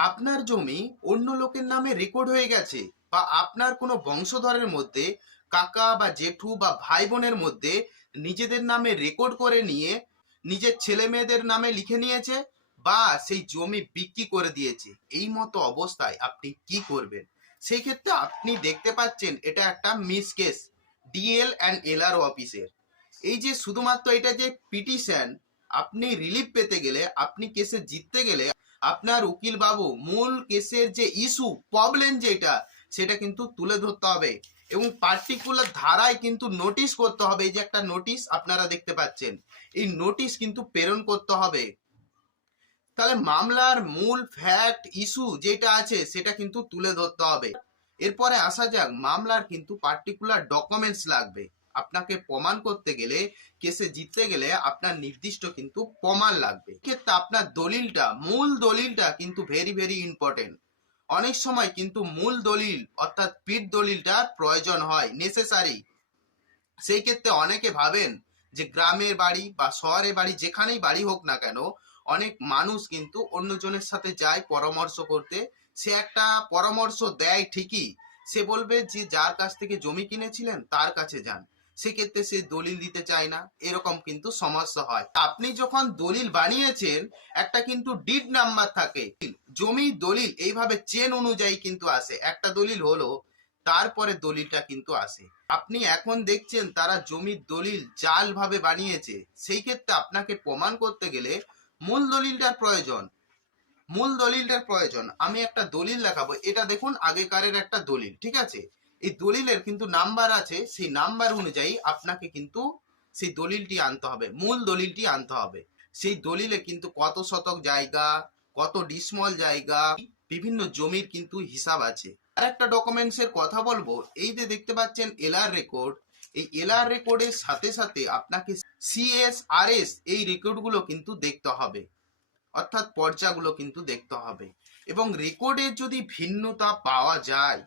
আপনার জমি অন্য লোকের নামে রেকর্ড হয়ে গেছে বা আপনার কোনো বংশধরের মধ্যে, কাকা বা জেঠু বা ভাই বোনের মধ্যে নিজেদের নামে রেকর্ড করে নিয়ে, নিজের ছেলে মেয়েদের নামে লিখে নিয়েছে বা সেই জমি বিক্রি করে দিয়েছে। এই মতো অবস্থায় আপনি কি করবেন? সেই ক্ষেত্রে আপনি দেখতে পাচ্ছেন এটা একটা miss case DL and LR অফিসের এই যে শুধুমাত্র এটা যে পিটিশন আপনি রিলিফ পেতে গেলে, আপনি কেসে জিততে গেলে, আপনার উকিল বাবু মূল কেসের যে ইস্যু প্রবলেম যেটা, সেটা কিন্তু তুলে ধরতে হবে। এবং পার্টিকুলার ধারায় কিন্তু নোটিশ করতে হবে। এই যে একটা নোটিশ আপনারা দেখতে পাচ্ছেন, এই নোটিশ কিন্তু প্রেরণ করতে হবে। তাহলে মামলার মূল ফ্যাক্ট ইস্যু যেটা আছে, সেটা কিন্তু তুলে ধরতে হবে। এরপরে আসা যাক, মামলার কিন্তু পার্টিকুলার ডকুমেন্টস লাগবে। আপনাকে প্রমাণ করতে গেলে কেসে জিততে গেলে আপনার নির্দিষ্ট কিন্তু প্রমাণ লাগবে। ক্ষেত্রে আপনার দলিলটা, মূল দলিলটা কিন্তু ভেরি ভেরি ইম্পর্টেন্ট অনেক সময় কিন্তু মূল দলিল অর্থাৎ পিঠ দলিলটার প্রয়োজন হয় নেসেসারি সেই ক্ষেত্রে অনেকে ভাবেন যে গ্রামের বাড়ি বা শহরের বাড়ি, যেখানেই বাড়ি হোক না কেন, অনেক মানুষ কিন্তু অন্যজনের সাথে যায় পরামর্শ করতে। সে একটা পরামর্শ দেয় ঠিকই। সে বলবে যে, যার কাছ থেকে জমি কিনেছিলেন, তার কাছে যান। সেক্ষেত্রে সে দলিল দিতে চায় না। এরকম কিন্তু সমস্যা হয়। আপনি যখন দলিল বানিয়েছেন, একটা কিন্তু ডিড নাম্বার থাকে। জমি দলিল এইভাবে চেন অনুযায়ী কিন্তু আসে। একটা দলিল হলো, তারপরে দলিলটা কিন্তু আসে। আপনি এখন দেখছেন তারা জমির দলিল জাল ভাবে বানিয়েছে। সেই ক্ষেত্রে আপনাকে প্রমাণ করতে গেলে মূল দলিলটার প্রয়োজন। মূল দলিলটার প্রয়োজন। আমি একটা দলিল দেখাবো। এটা দেখুন আগেকারের একটা দলিল, ঠিক আছে? এই দলিলের কিন্তু নাম্বার আছে, সেই নাম্বার অনুযায়ী আপনাকে কিন্তু সেই দলিলটি আনতে হবে, মূল দলিলটি আনতে হবে। সেই দলিলে কিন্তু কত শতক জায়গা, কত ডিসমল জায়গা, বিভিন্ন জমির কিন্তু হিসাব আছে। আর একটা ডকুমেন্টস এর কথা বলব, এই যে দেখতে পাচ্ছেন এলআর রেকর্ড এই এলআর রেকর্ডের সাথে সাথে আপনাকে সিএসআরএস এই রেকর্ডগুলো কিন্তু দেখতে হবে, অর্থাৎ পর্যাগুলো কিন্তু দেখতে হবে। এবং রেকর্ডের যদি ভিন্নতা পাওয়া যায়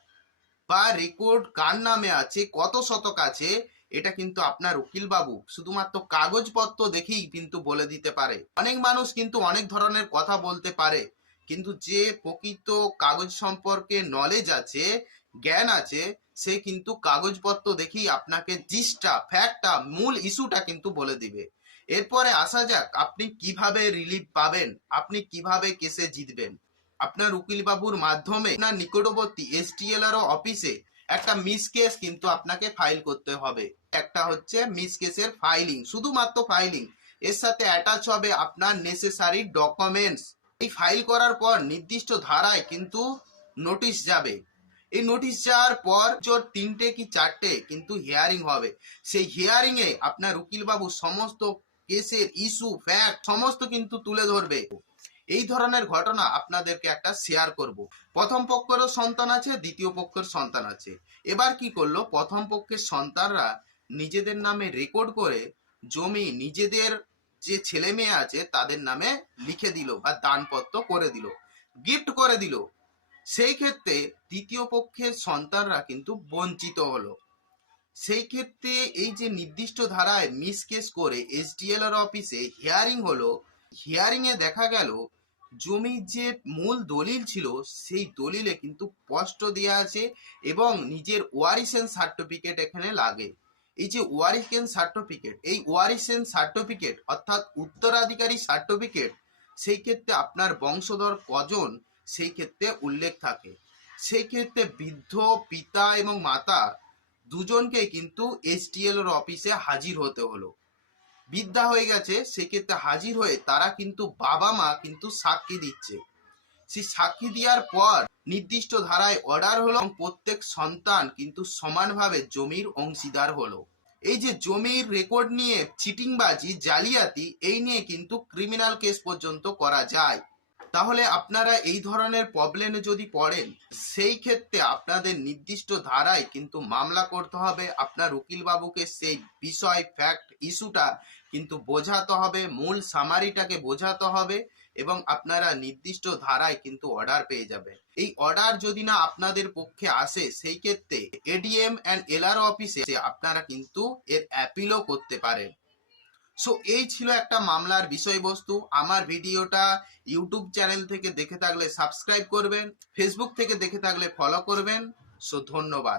বা রেকর্ড কার নামে আছে, কত শতক আছে, এটা কিন্তু আপনার উকিল বাবু শুধুমাত্র কাগজপত্র দেখেই কিন্তু বলে দিতে পারে। অনেক মানুষ কিন্তু অনেক ধরনের কথা বলতে পারে, কিন্তু যে প্রকৃত কাগজ সম্পর্কে নলেজ আছে, জ্ঞান আছে, সে কিন্তু কাগজপত্র দেখেই আপনাকে জিসটা ফ্যাক্টটা মূল ইস্যুটা কিন্তু বলে দিবে। এরপরে আসা যাক, আপনি কীভাবে রিলিফ পাবেন, আপনি কীভাবে কেসে জিতবেন। আপনার উকিল বাবুর মাধ্যমে আপনার নিকটবর্তী এসটিএলআর অফিসে একটা মিস কেস কিন্তু আপনাকে ফাইল করতে হবে। একটা হচ্ছে মিস কেসের ফাইলিং, শুধুমাত্র ফাইলিং। এর সাথে অ্যাটাচ হবে আপনার নেসেসারি ডকুমেন্টস। এই ফাইল করার পর নির্দিষ্ট ধারায় কিন্তু নোটিশ যাবে। এই নোটিশ যাওয়ার পর জোর তিনটে কি চারটে কিন্তু হিয়ারিং হবে। সেই হিয়ারিং এ আপনার উকিল বাবু সমস্ত কেসের ইস্যু, ফ্যাক্ট সমস্ত কিন্তু তুলে ধরবে। এই ধরনের ঘটনা আপনাদেরকে একটা শেয়ার করব। প্রথম পক্ষেরও সন্তান আছে, দ্বিতীয় পক্ষের সন্তান আছে। এবার কি করল? প্রথম পক্ষের সন্তানরা নিজেদের নামে রেকর্ড করে জমি নিজেদের যে ছেলে মেয়ে আছে তাদের নামে লিখে দিল বা দানপত্র করে দিল গিফট করে দিল। সেই ক্ষেত্রে তৃতীয় পক্ষের সন্তানরা কিন্তু বঞ্চিত হলো। সেই ক্ষেত্রে এই যে নির্দিষ্ট ধারায় মিস কেস করে এসডিএলআর অফিসে হিয়ারিং হলো হিয়ারিং এ দেখা গেল জমির যে মূল দলিল ছিল, সেই দলিলে কিন্তু স্পষ্ট দেওয়া আছে এবং নিজের ওয়ারিসেন সার্টিফিকেট এখানে লাগে। এই যে ওয়ারিসেন সার্টিফিকেট এই ওয়ারিসেন সার্টিফিকেট অর্থাৎ উত্তরাধিকারী সার্টিফিকেট সেই ক্ষেত্রে আপনার বংশধর কজন, সেই ক্ষেত্রে উল্লেখ থাকে। সেই ক্ষেত্রে বৃদ্ধ, পিতা এবং মাতা দুজনকে কিন্তু এসটিএল অফিসে হাজির হতে হলো। বিদ্যা হয়ে গেছে, সেক্ষেত্রে হাজির হয়ে তারা কিন্তু বাবা মা কিন্তু সাক্ষী দিচ্ছে। সেই সাক্ষী দেওয়ার পর নির্দিষ্ট ধারায় অর্ডার হলো প্রত্যেক সন্তান কিন্তু সমানভাবে জমির অংশীদার হলো। এই যে জমির রেকর্ড নিয়ে চিটিংবাজি, জালিয়াতি, এই নিয়ে কিন্তু ক্রিমিনাল কেস পর্যন্ত করা যায়। তাহলে আপনারা এই ধরনের প্রবলেমে যদি পড়েন, সেই ক্ষেত্রে আপনাদের নির্দিষ্ট ধারায় কিন্তু মামলা করতে হবে। আপনার উকিল বাবুকে সেই বিষয় ফ্যাক্ট ইস্যুটা কিন্তু বোঝাতে হবে, মূল সামারিটাকে বোঝাতে হবে এবং আপনারা নির্দিষ্ট ধারায় কিন্তু অর্ডার পেয়ে যাবেন। এই অর্ডার যদি না আপনাদের পক্ষে আসে, সেই ক্ষেত্রে এডিএম অ্যান্ড এলআর অফিসে আপনারা কিন্তু এর অ্যাপিলও করতে পারেন। সো এই ছিল একটা মামলার বিষয়বস্তু। আমার ভিডিওটা ইউটিউব চ্যানেল থেকে দেখে থাকলে সাবস্ক্রাইব করবেন ফেসবুক থেকে দেখে থাকলে ফলো করবেন। সো ধন্যবাদ।